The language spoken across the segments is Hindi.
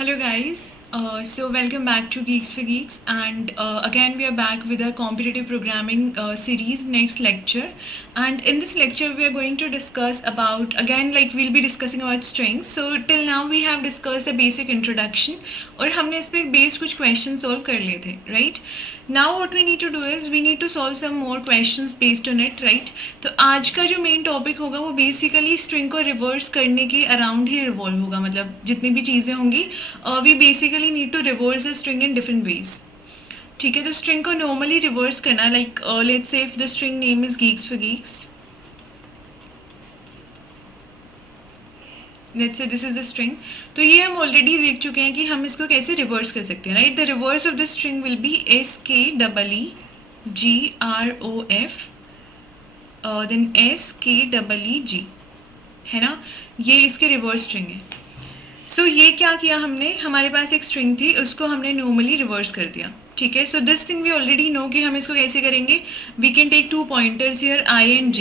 Hello guys, so welcome back to Geeks for Geeks, and again we are back with our competitive programming series next lecture. And in this lecture we are going to discuss about, again like we'll be discussing about strings. So till now we have discussed the basic introduction और हमने इस पे बेस कुछ questions solve कर लिए थे, right? Now what we need to do is we need to solve some more questions based on it, right? तो आज का जो मेन टॉपिक होगा वो बेसिकली स्ट्रिंग को रिवर्स करने के अराउंड ही रिवॉल्व होगा. मतलब जितनी भी चीज़ें होंगी we basically need to reverse the string in different ways. ठीक है, तो स्ट्रिंग को नॉर्मली रिवर्स करना, like let's say if the string name is geeks for geeks, let's say this is the string. तो ये हम ऑलरेडी देख चुके हैं कि हम इसको कैसे रिवर्स कर सकते हैं, right? The reverse of the string will be SKEEGROF then SKEEG, है ना? ये इसके रिवर्स स्ट्रिंग है. सो ये क्या किया हमने, हमारे पास एक स्ट्रिंग थी उसको हमने नॉर्मली रिवर्स कर दिया. ठीक है, so this thing we already know कि हम इसको कैसे करेंगे. We can take 2 pointers here I and J,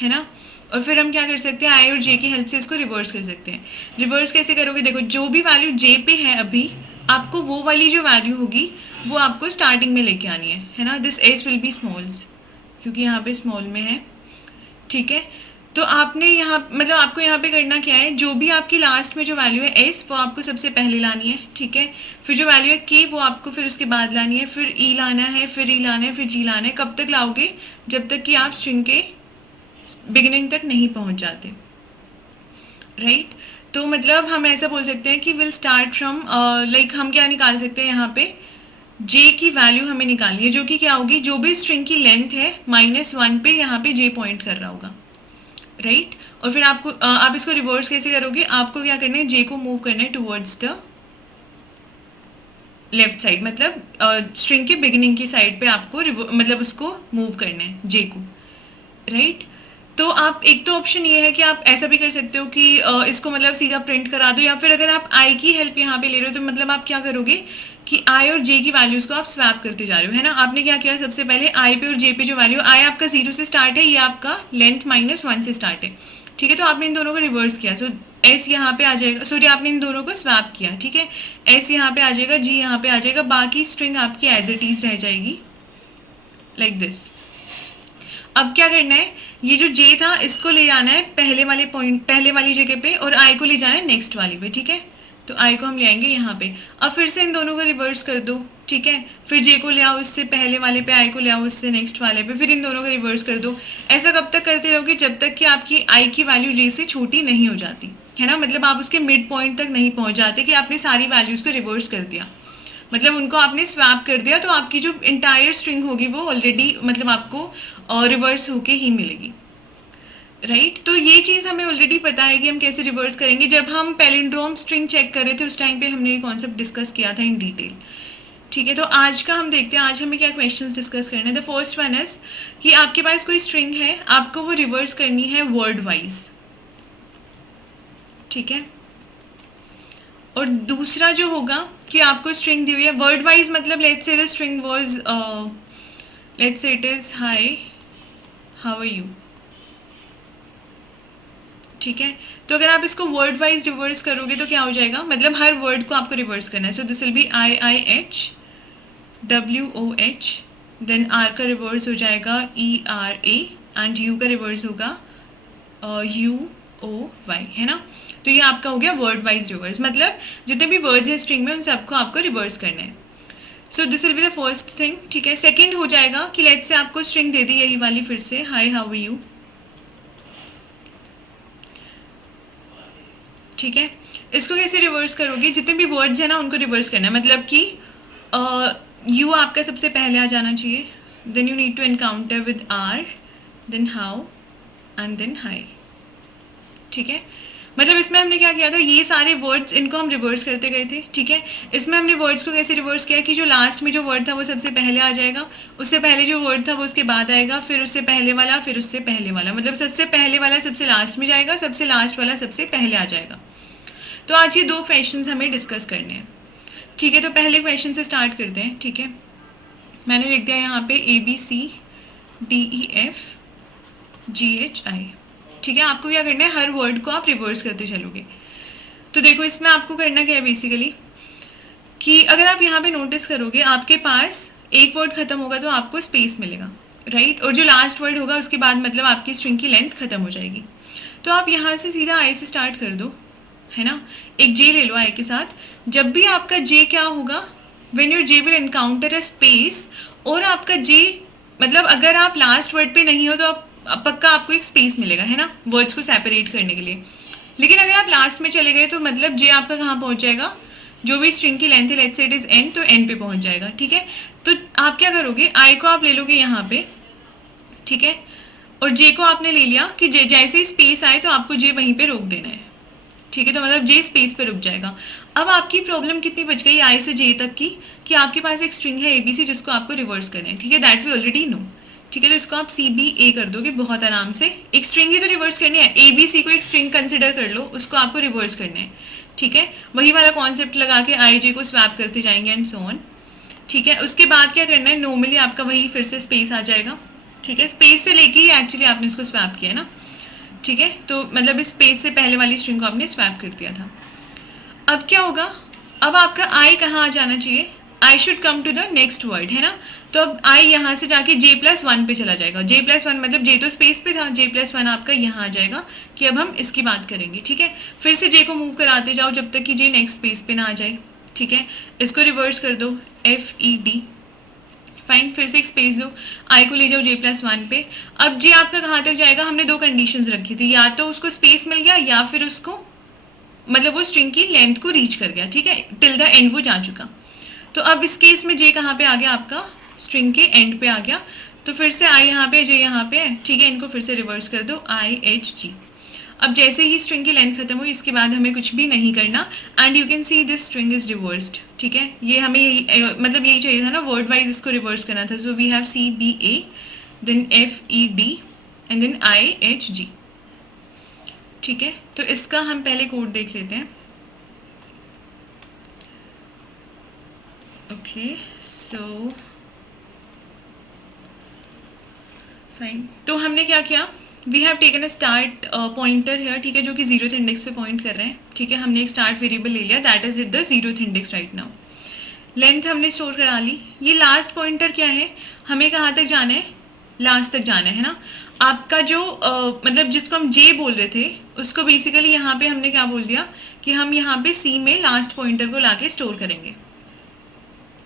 है ना? और फिर हम क्या कर सकते हैं, I और J की हेल्प से इसको रिवर्स कर सकते हैं. रिवर्स कैसे करोगे, देखो जो भी वैल्यू J पे है अभी, आपको वो वाली जो वैल्यू होगी वो आपको स्टार्टिंग में लेके आनी है ना? This S will be smalls, क्योंकि यहाँ पे स्मॉल में है. ठीक है, तो आपने यहाँ मतलब आपको यहाँ पे करना क्या है, जो भी आपकी लास्ट में जो वैल्यू है S वो आपको सबसे पहले लानी है. ठीक है, फिर जो वैल्यू है K वो आपको फिर उसके बाद लानी है, फिर E लाना है, फिर E लाना है, फिर G लाना है. कब तक लाओगे, जब तक कि आप स्ट्रिंग के बिगिनिंग तक नहीं पहुंच जाते, राइट? तो मतलब हम ऐसा बोल सकते हैं कि विल स्टार्ट फ्रॉम, लाइक हम क्या निकाल सकते हैं यहाँ पे, J की वैल्यू हमें निकालनी है, जो कि क्या होगी, जो भी स्ट्रिंग की लेंथ है -1 पे यहाँ पे J पॉइंट कर रहा होगा, राइट? और फिर आपको आप इसको रिवर्स कैसे करोगे, आपको क्या करना है, J को मूव करना है टुवर्ड्स द लेफ्ट साइड, मतलब स्ट्रिंग के बिगिनिंग की साइड पे आपको मतलब उसको मूव करना है J को, राइट? तो आप एक तो ऑप्शन ये है कि आप ऐसा भी कर सकते हो कि इसको मतलब सीधा प्रिंट करा दो, या फिर अगर आप I की हेल्प यहाँ पे ले रहे हो तो मतलब आप क्या करोगे कि I और J की वैल्यूज को आप स्वैप करते जा रहे हो, है ना? आपने क्या किया, सबसे पहले I पे और J पे जो वैल्यू, I आपका 0 से स्टार्ट है, ये आपका लेंथ -1 से स्टार्ट है. ठीक है, तो आपने इन दोनों को रिवर्स किया, सो S यहाँ पे आ जाएगा, सॉरी आपने इन दोनों को स्वैप किया. ठीक है, S यहाँ पे आ जाएगा, G यहाँ पे आ जाएगा, बाकी स्ट्रिंग आपकी एज इट इज रह जाएगी लाइक दिस. अब क्या करना है, ये जो J था इसको ले जाना है पहले वाले पॉइंट, पहले वाली जगह पे, और I को ले जाना है नेक्स्ट वाली पे. ठीक है, तो I को हम ले आएंगे यहाँ पे. अब फिर से इन दोनों को रिवर्स कर दो. ठीक है, फिर J को ले आओ इससे पहले वाले पे, I को ले आओ इससे नेक्स्ट वाले पे, फिर इन दोनों को रिवर्स कर दो. ऐसा कब तक करते रहोगे, जब तक कि आपकी I की वैल्यू J से छोटी नहीं हो जाती, है ना? मतलब आप उसके मिड पॉइंट तक नहीं पहुंच जाते कि आपने सारी वैल्यूज को रिवर्स कर दिया, मतलब उनको आपने स्वैप कर दिया, तो आपकी जो इंटायर स्ट्रिंग होगी वो ऑलरेडी मतलब आपको रिवर्स होके ही मिलेगी, राइट? तो ये चीज़ हमें ऑलरेडी पता है कि हम कैसे रिवर्स करेंगे. जब हम पैलिंड्रोम स्ट्रिंग चेक कर रहे थे उस टाइम पे हमने ये कॉन्सेप्ट डिस्कस किया था इन डिटेल. ठीक है, तो आज का हम देखते हैं, आज हमें क्या क्वेश्चंस डिस्कस करने हैं. द फर्स्ट वन इज कि आपके पास कोई स्ट्रिंग है, आपको वो रिवर्स करनी है वर्ड वाइज. ठीक है, और दूसरा जो होगा कि आपको स्ट्रिंग दी हुई है वर्ड वाइज, मतलब let's say the string was, let's say it is hi how are you. ठीक है, तो अगर आप इसको वर्ड वाइज रिवर्स करोगे तो क्या हो जाएगा, मतलब हर वर्ड को आपको रिवर्स करना है. So this will be IIHWOH, then R का रिवर्स हो जाएगा ERA, एंड U का रिवर्स होगा UOY, है ना? तो ये आपका हो गया वर्ड वाइज रिवर्स, मतलब जितने भी वर्ड्स हैं स्ट्रिंग में उन सबको आपको रिवर्स करना है. So this will be the first thing. ठीक है, सेकंड हो जाएगा कि लेट्स से आपको स्ट्रिंग दे दी यही वाली फिर से, हाय हाउ आर यू. ठीक है, इसको कैसे रिवर्स करोगे, जितने भी वर्ड्स हैं ना उनको रिवर्स करना है, मतलब कि यू आपका सबसे पहले आ जाना चाहिए, then you need to encounter with are, then how, and then hi. ठीक है, मतलब इसमें हमने क्या किया था, ये सारे वर्ड्स इनको हम रिवर्स करते गए थे. ठीक है, इसमें हमने वर्ड्स को कैसे रिवर्स किया कि जो लास्ट में जो वर्ड था वो सबसे पहले आ जाएगा, उससे पहले जो वर्ड था वो उसके बाद आएगा, फिर उससे पहले वाला, फिर उससे पहले वाला, मतलब सबसे पहले वाला सबसे लास्ट में जाएगा, सबसे लास्ट वाला सबसे पहले आ जाएगा. तो आज ये 2 क्वेश्चंस हमें डिस्कस करने हैं. ठीक है, तो पहले क्वेश्चन से स्टार्ट करते हैं. ठीक है, मैंने लिख दिया यहाँ पे ABCDEFGHI. ठीक है, आपको क्या करना है, हर वर्ड को आप रिवर्स करते चलोगे. तो देखो इसमें आपको करना क्या है बेसिकली, कि अगर आप यहाँ पे नोटिस करोगे आपके पास एक वर्ड खत्म होगा तो आपको स्पेस मिलेगा, राइट, और जो लास्ट वर्ड होगा उसके बाद मतलब आपकी स्ट्रिंग की लेंथ खत्म हो जाएगी। तो आप यहाँ से सीधा आई से स्टार्ट कर दो, है ना, एक जे ले लो आई के साथ। जब भी आपका जे क्या होगा, when your J will encounter a space, और आपका जे मतलब अगर आप लास्ट वर्ड पे नहीं हो तो आप पक्का आपको एक स्पेस मिलेगा, है ना, वर्ड्स को सेपरेट करने के लिए। लेकिन अगर आप लास्ट में चले गए तो मतलब जे आपका कहाँ पहुंच जाएगा, जो भी स्ट्रिंग की लेंथ है, let's say it is an, तो एन पे पहुंच जाएगा, ठीक है। तो आप क्या करोगे, आई को आप ले लोगे यहाँ पे, ठीक है, और जे को आपने ले लिया कि जैसे ही स्पेस आए तो आपको जे वहीं पे रोक देना है, ठीक है, तो मतलब जे स्पेस पे रुक जाएगा। अब आपकी प्रॉब्लम कितनी बच गई आई से जे तक की, कि आपके पास एक स्ट्रिंग है एबीसी जिसको आपको रिवर्स करना है, ठीक है, दैट वी ऑलरेडी नो, ठीक है, तो इसको आप सी बी ए कर दोगे बहुत आराम से। एक स्ट्रिंग ही तो रिवर्स करनी है, एबीसी को एक स्ट्रिंग कंसिडर कर लो, उसको आपको रिवर्स करना है, ठीक है, वही वाला कॉन्सेप्ट लगा के आई जे को स्वैप करते जाएंगे एंड सो ऑन, ठीक है। उसके बाद क्या करना है, नॉर्मली आपका वही फिर से स्पेस आ जाएगा, ठीक है, स्पेस से लेके ही एक्चुअली आपने इसको स्वैप किया ना, ठीक है, तो मतलब इस स्पेस से पहले वाली स्ट्रिंग को आपने स्वैप कर दिया था। अब क्या होगा, अब आपका आई कहाँ आ जाना चाहिए, I should come to the next word, है ना, तो अब आई यहाँ से जाके जे प्लस वन पे चला जाएगा, जे प्लस वन मतलब जे तो स्पेस पे था, जे प्लस वन आपका यहाँ आ जाएगा कि अब हम इसकी बात करेंगे, ठीक है। फिर से जे को मूव कराते जाओ जब तक कि जे नेक्स्ट स्पेस पे ना आ जाए, ठीक है, इसको रिवर्स कर दो एफ ई डी, फाइन, फिर से एक स्पेस दो, आई को ले जाओ जे प्लस वन पे। अब जे आपका कहाँ तक जाएगा, हमने दो कंडीशंस रखी थी, या तो उसको स्पेस मिल गया या फिर उसको मतलब वो स्ट्रिंग की लेंथ को रीच कर गया, ठीक है, टिल द एंड वो जा चुका। तो अब इस केस में जे कहाँ पे आ गया, आपका स्ट्रिंग के एंड पे आ गया, तो फिर से आई यहाँ पे, जे यहाँ पे है, ठीक है, इनको फिर से रिवर्स कर दो आई एच जी। अब जैसे ही स्ट्रिंग की लेंथ खत्म हुई इसके बाद हमें कुछ भी नहीं करना, and you can see this string is reversed, ठीक है, ये हमें यही मतलब यही चाहिए था ना, वर्ड वाइज इसको रिवर्स करना था। So we have C B A, then F E D and then I H G, ठीक है। तो इसका हम पहले कोड देख लेते हैं। ओके सो फाइन, तो हमने क्या किया, we have taken a start pointer here, ठीक है, जो कि 0th इंडेक्स पे पॉइंट कर रहे हैं, ठीक है, हमने एक स्टार्ट वेरिएबल ले लिया, that is it the 0th index right now. Length हमने स्टोर करा ली, ये लास्ट पॉइंटर क्या है, हमें कहाँ तक जाना है, लास्ट तक जाना है ना। आपका जो मतलब जिसको हम जे बोल रहे थे उसको बेसिकली यहाँ पे हमने क्या बोल दिया कि हम यहाँ पे सी में लास्ट पॉइंटर को लाके स्टोर करेंगे,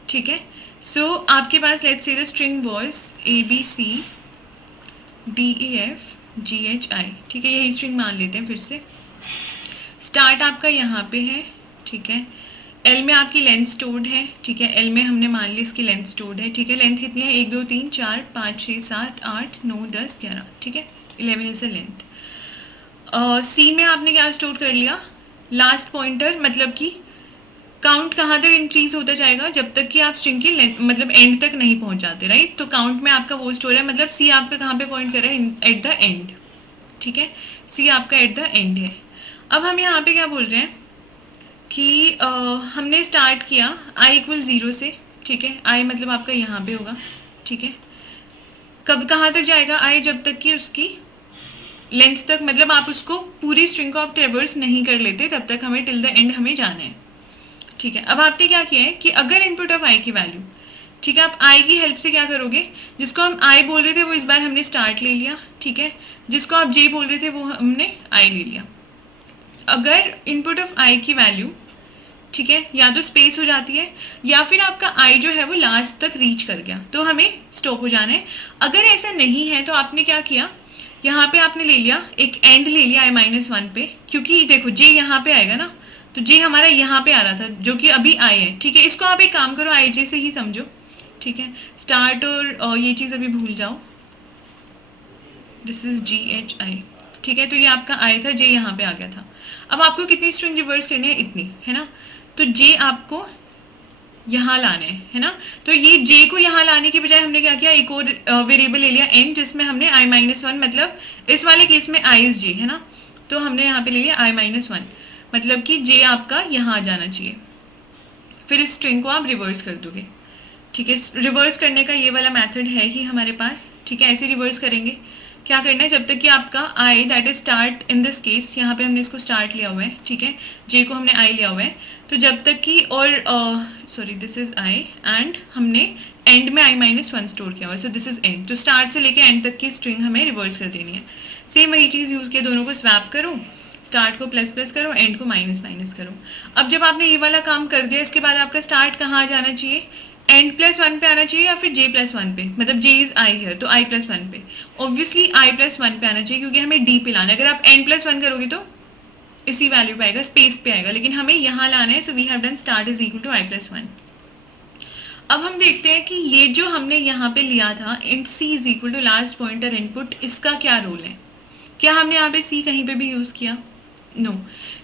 ठीक है। सो आपके पास let's say the string was A B C D E F G H I, ठीक है, यही स्ट्रिंग मान लेते हैं फिर से। स्टार्ट आपका यहाँ पे है, ठीक है, एल में आपकी लेंथ स्टोर्ड है, ठीक है, एल में हमने मान ली इसकी लेंथ स्टोर्ड है, ठीक है, लेंथ कितनी है 1 2 3 4 5 6 7 8 9 10 11, ठीक है, 11 इज द लेंथ। सी में आपने क्या स्टोर कर लिया, लास्ट पॉइंटर, मतलब कि काउंट कहाँ तक इंक्रीज होता जाएगा जब तक कि आप स्ट्रिंग की लेंथ मतलब एंड तक नहीं पहुंच जाते, राइट। तो काउंट में आपका वो स्टोर है, मतलब सी आपका कहाँ पे पॉइंट कर रहा है, एट द एंड, ठीक है, सी आपका एट द एंड है। अब हम यहाँ पे क्या बोल रहे हैं कि हमने स्टार्ट किया आई इक्वल 0 से, ठीक है, आई मतलब आपका यहाँ पे होगा, ठीक है, कब कहाँ तक जाएगा आई, जब तक कि उसकी लेंथ तक, मतलब आप उसको पूरी स्ट्रिंग को आप ट्रेवर्स नहीं कर लेते तब तक हमें टिल द एंड हमें जाना है, ठीक है। अब आपने क्या किया है कि अगर इनपुट ऑफ आई की वैल्यू, ठीक है, आप आई की हेल्प से क्या करोगे, जिसको हम आई बोल रहे थे वो इस बार हमने स्टार्ट ले लिया, ठीक है, जिसको आप जे बोल रहे थे वो हमने आई ले लिया। अगर इनपुट ऑफ आई की वैल्यू, ठीक है, या तो स्पेस हो जाती है या फिर आपका आई जो है वो लास्ट तक रीच कर गया तो हमें स्टॉप हो जाना है। अगर ऐसा नहीं है तो आपने क्या किया, यहाँ पे आपने ले लिया एक एंड ले लिया i-1 पे, क्योंकि देखो जे यहाँ पे आएगा ना, तो जे हमारा यहाँ पे आ रहा था जो कि अभी आई है, ठीक है, इसको आप एक काम करो आई जे से ही समझो, ठीक है, स्टार्ट और ये चीज़ अभी भूल जाओ, this is ji H I, ठीक है, तो ये आपका आई था, जे यहाँ पे आ गया था। अब आपको कितनी स्ट्रिंग रिवर्स करनी है, इतनी, है ना, तो जे आपको यहाँ लाने है ना, तो ये जे को यहाँ लाने के बजाय हमने क्या किया, एक और वेरिएबल ले लिया एन, जिसमें हमने i-1 मतलब इस वाले केस में i इज जे, है ना, तो हमने यहाँ पे ले लिया i-1 मतलब कि जे आपका यहाँ आ जाना चाहिए, फिर इस स्ट्रिंग को आप रिवर्स कर दोगे, ठीक है। रिवर्स करने का ये वाला मेथड है ही हमारे पास, ठीक है, ऐसे रिवर्स करेंगे, क्या करना है, जब तक कि आपका I that is start in this case, यहाँ पे हमने इसको स्टार्ट लिया हुआ है, ठीक है, जे को हमने आई लिया हुआ है, तो जब तक कि और sorry this is I and हमने एंड में आई माइनस वन स्टोर किया हुआ है, सो दिस इज एंड, तो स्टार्ट से लेके एंड तक की स्ट्रिंग हमें रिवर्स कर देनी है। सेम वही चीज़ यूज़ किया, दोनों को स्वैप करो, स्टार्ट को प्लस प्लस करो, एंड को माइनस माइनस करो। अब जब आपने ये वाला काम कर दिया, इसके बाद आपका स्टार्ट कहाँ आ जाना चाहिए, एंड प्लस वन पे आना चाहिए या फिर जे प्लस वन पे, मतलब जे इज आई है तो आई प्लस वन पे, ऑब्वियसली आई प्लस वन पे आना चाहिए क्योंकि हमें डी पे लाना है। अगर आप एंड प्लस वन करोगे तो इसी वैल्यू पे आएगा, स्पेस पे आएगा, लेकिन हमें यहाँ लाना है, so we have done start is equal to I plus one. अब हम देखते हैं कि ये जो हमने यहाँ पे लिया था int C is equal to last pointer input, इसका क्या रोल है, क्या हमने यहाँ पे सी कहीं पे भी यूज किया, नो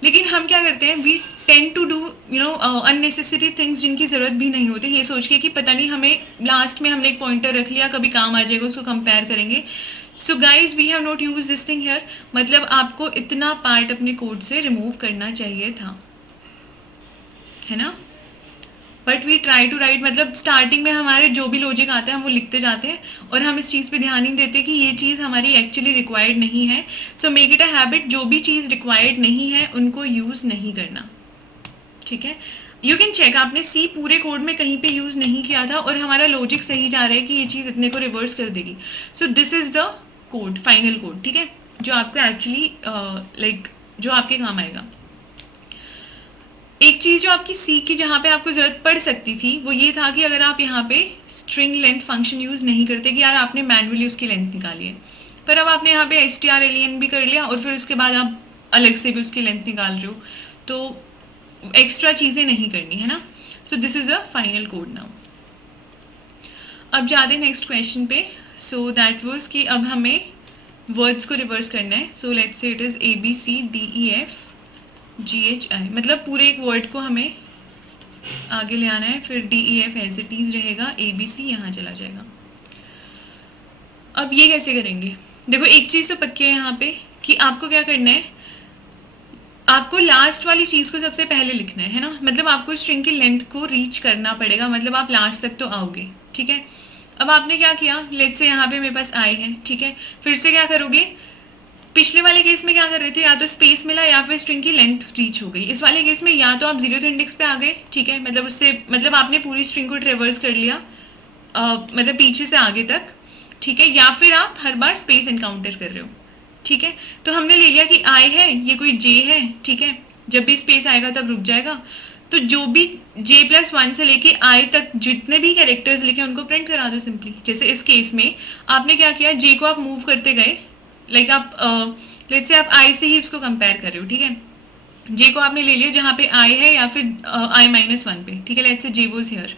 लेकिन हम क्या करते हैं, we tend to do you know unnecessary things जिनकी जरूरत भी नहीं होती, ये सोच के कि पता नहीं हमें लास्ट में हमने एक पॉइंटर रख लिया, कभी काम आ जाएगा, उसको कंपेयर करेंगे। So guys we have not use this thing here, मतलब आपको इतना पार्ट अपने कोड से रिमूव करना चाहिए था, है ना, but we try to write, मतलब स्टार्टिंग में हमारे जो भी लॉजिक आता है हम वो लिखते जाते हैं और हम इस चीज़ पे ध्यान नहीं देते कि ये चीज़ हमारी एक्चुअली रिक्वायर्ड नहीं है। So make it a habit, जो भी चीज़ रिक्वायर्ड नहीं है उनको यूज़ नहीं करना, ठीक है। यू कैन चेक, आपने सी पूरे कोड में कहीं पे यूज़ नहीं किया था और हमारा लॉजिक सही जा रहा है कि ये चीज़ इतने को रिवर्स कर देगी। So this is the code, final code, ठीक है, जो आपको एक्चुअली लाइक जो आपके काम आएगा। एक चीज जो आपकी सी की जहाँ पे आपको जरूरत पड़ सकती थी वो ये था कि अगर आप यहाँ पे स्ट्रिंग लेंथ फंक्शन यूज नहीं करते कि यार आपने मैनुअली उसकी लेंथ निकाली है, पर अब आपने यहाँ पे strlen भी कर लिया और फिर उसके बाद आप अलग से भी उसकी लेंथ निकाल रहे हो, तो एक्स्ट्रा चीजें नहीं करनी है ना। So this is a final code now. अब जाते नेक्स्ट क्वेश्चन पे। सो दैट वाज कि अब हमें वर्ड्स को रिवर्स करना है। So let's say it is ABCDEF GHI, मतलब पूरे एक वर्ड को हमें आगे ले आना है, फिर DEF एज इट इज रहेगा, ABC यहाँ चला जाएगा। अब ये कैसे करेंगे, देखो एक चीज तो पक्की है यहाँ पे कि आपको क्या करना है, आपको लास्ट वाली चीज को सबसे पहले लिखना है ना, मतलब आपको स्ट्रिंग की लेंथ को रीच करना पड़ेगा, मतलब आप लास्ट तक तो आओगे, ठीक है। अब आपने क्या किया, लेट्स से यहाँ पे मेरे पास आई है, ठीक है, फिर से क्या करोगे, पिछले वाले केस में क्या कर रहे थे, या तो स्पेस मिला या फिर स्ट्रिंग की लेंथ रीच हो गई। इस वाले केस में या तो आप 0th इंडेक्स पे आ गए, ठीक है, मतलब उससे मतलब आपने पूरी स्ट्रिंग को ट्रेवर्स कर लिया, मतलब पीछे से आगे तक, ठीक है, या फिर आप हर बार स्पेस एनकाउंटर कर रहे हो, ठीक है। तो हमने ले लिया कि आई है, ये कोई जे है, ठीक है, जब भी स्पेस आएगा तब रुक जाएगा, तो जो भी J+1 से लेके आई तक जितने भी कैरेक्टर्स लिखे उनको प्रिंट करा दो सिंपली। जैसे इस केस में आपने क्या किया, जे को आप मूव करते गए, लाइक आप लेट्स से आप आई से ही उसको कंपेयर कर रहे हो, ठीक है, जे को आपने ले लिया जहाँ पे आई है या फिर I-1 पे, ठीक है, let's say J was here,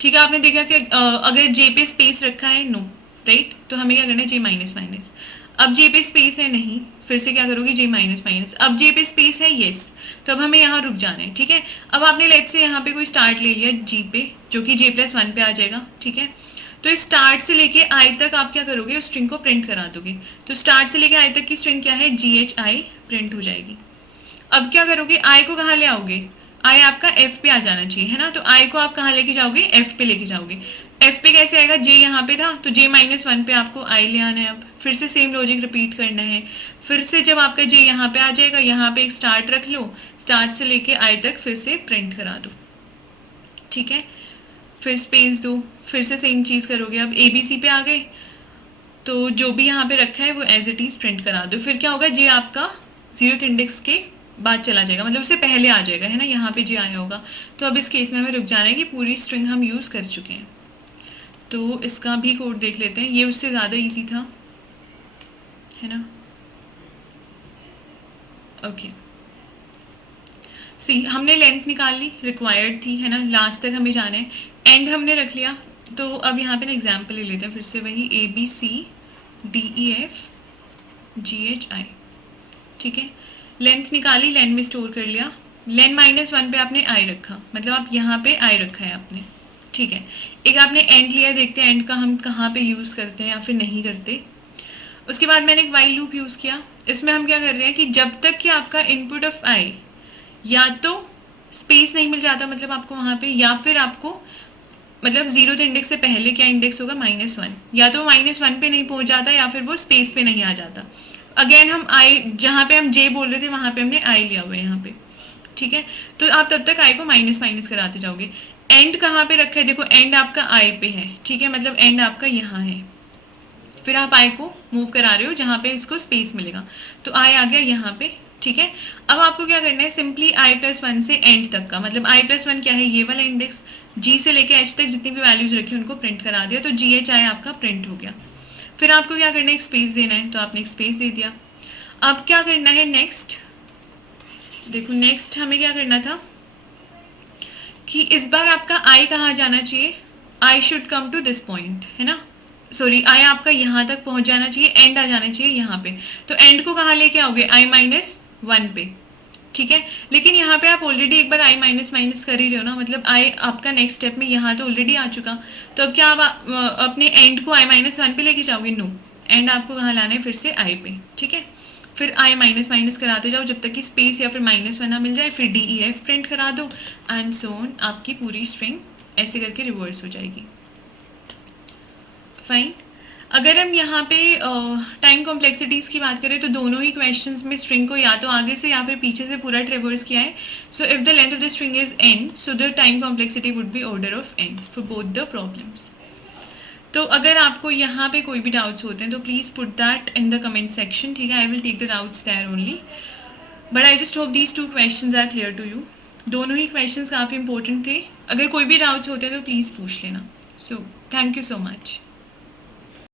ठीक है, आपने देखा कि अगर जे पे स्पेस रखा है नो, राइट, तो हमें क्या करना है, J-, अब जे पे स्पेस है नहीं, फिर से क्या करोगे, J-, अब जे पे स्पेस है येस, तो अब हमें यहाँ रुक जाना है, ठीक है। अब आपने लेट्स से यहाँ पे कोई स्टार्ट ले लिया जी पे, जो कि J+1 पे आ जाएगा, ठीक है, तो स्टार्ट से लेके आई तक आप क्या करोगे, उस स्ट्रिंग को प्रिंट करा दोगे, तो स्टार्ट से लेके आई तक की स्ट्रिंग क्या है, GHI प्रिंट हो जाएगी। अब क्या करोगे, आई को कहाँ ले आओगे, आई आपका एफ पे आ जाना चाहिए, है ना, तो आई को आप कहाँ लेके जाओगे, एफ पे लेके जाओगे। एफ पे कैसे आएगा, जे यहाँ पे था तो J-1 पे आपको आई ले आना है, अब फिर से सेम लॉजिक रिपीट करना है, फिर से जब आपका जे यहाँ पे आ जाएगा, यहाँ पे एक स्टार्ट रख लो, स्टार्ट से लेके आई तक फिर से प्रिंट करा दो, ठीक है, फिर स्पेस दो, फिर से सेम चीज करोगे। अब ABC पे आ गए तो जो भी यहाँ पे रखा है वो एज इट इज प्रिंट करा दो, फिर क्या होगा, जे आपका 0th इंडेक्स के बाद चला जाएगा, मतलब उससे पहले आ जाएगा, है ना, यहाँ पे जे आया होगा। तो अब इस केस में हमें रुक जाना है कि पूरी स्ट्रिंग हम यूज कर चुके हैं। तो इसका भी कोड देख लेते हैं, ये उससे ज्यादा इजी था, है ना, ओके। सी हमने लेंथ निकाल ली, रिक्वायर्ड थी, है ना, लास्ट तक हमें जाना है, एंड हमने रख लिया। तो अब यहाँ पे ना एग्जाम्पल ले लेते हैं फिर से वही ABCDEF GHI, ठीक है, लेंथ निकाली, लेन में स्टोर कर लिया, Len-1 पे आपने आई रखा, मतलब आप यहाँ पे आई रखा है आपने, ठीक है। एक आपने एंड लिया, देखते हैं एंड का हम कहाँ पे यूज करते हैं या फिर नहीं करते। उसके बाद मैंने एक वाइल लूप यूज किया, इसमें हम क्या कर रहे हैं कि जब तक कि आपका इनपुट ऑफ आई या तो स्पेस नहीं मिल जाता, मतलब आपको वहां पे, या फिर आपको मतलब जीरो इंडेक्स से पहले क्या इंडेक्स होगा, -1। या तो -1 पे नहीं पहुंच जाता या फिर वो स्पेस पे नहीं आ जाता। अगेन हम आई, जहाँ पे हम जे बोल रहे थे वहां पे हमने आई लिया हुआ है यहाँ पे, ठीक है। तो आप तब तक आई को माइनस माइनस कराते जाओगे। एंड कहाँ पे रखा है, देखो एंड आपका आई पे है, ठीक है, मतलब एंड आपका यहाँ है। फिर आप आई को मूव करा रहे हो जहाँ पे इसको स्पेस मिलेगा, तो आई आ गया यहाँ पे, ठीक है। अब आपको क्या करना है, सिंपली i+1 से एंड तक का, मतलब i+1 क्या है, ये वाला इंडेक्स, g से लेके h तक जितनी भी वैल्यूज रखी उनको प्रिंट करा दिया, तो GHI आपका प्रिंट हो गया। फिर आपको क्या करना है, एक स्पेस देना है, तो आपने एक स्पेस दे दिया। अब क्या करना है नेक्स्ट, देखो नेक्स्ट हमें क्या करना था कि इस बार आपका आई कहाँ जाना चाहिए, I should come to this point, है ना, सॉरी आई आपका यहाँ तक पहुंच जाना चाहिए, एंड आ जाना चाहिए यहाँ पे। तो एंड को कहाँ लेके आओगे, i-1 पे, ठीक है। लेकिन यहाँ पे आप ऑलरेडी एक बार i माइनस माइनस कर ही रहे हो ना, मतलब आई आपका नेक्स्ट स्टेप में यहाँ तो ऑलरेडी आ चुका, तो अब क्या आप अपने एंड को i-1 पे लेके जाओगे, नो, एंड आपको कहाँ लाना है, फिर से आई पे, ठीक है। फिर i माइनस माइनस कराते जाओ जब तक कि स्पेस या फिर -1 ना मिल जाए, फिर DEF प्रिंट करा दो एंड सो ऑन, आपकी पूरी स्ट्रिंग ऐसे करके रिवर्स हो जाएगी। फाइन। अगर हम यहाँ पे टाइम कॉम्प्लेक्सिटीज की बात करें तो दोनों ही क्वेश्चंस में स्ट्रिंग को या तो आगे से या फिर पीछे से पूरा ट्रेवर्स किया है। So if the length of the string is n, so the time complexity would be order of n for both the problems. तो अगर आपको यहाँ पे कोई भी डाउट्स होते हैं तो please put that in the comment section, ठीक है। I will take the doubts there only, but I just hope these 2 questions are clear to you. दोनों ही क्वेश्चंस काफ़ी इंपॉर्टेंट थे, अगर कोई भी डाउट्स होते हैं तो प्लीज़ पूछ लेना। So thank you so much.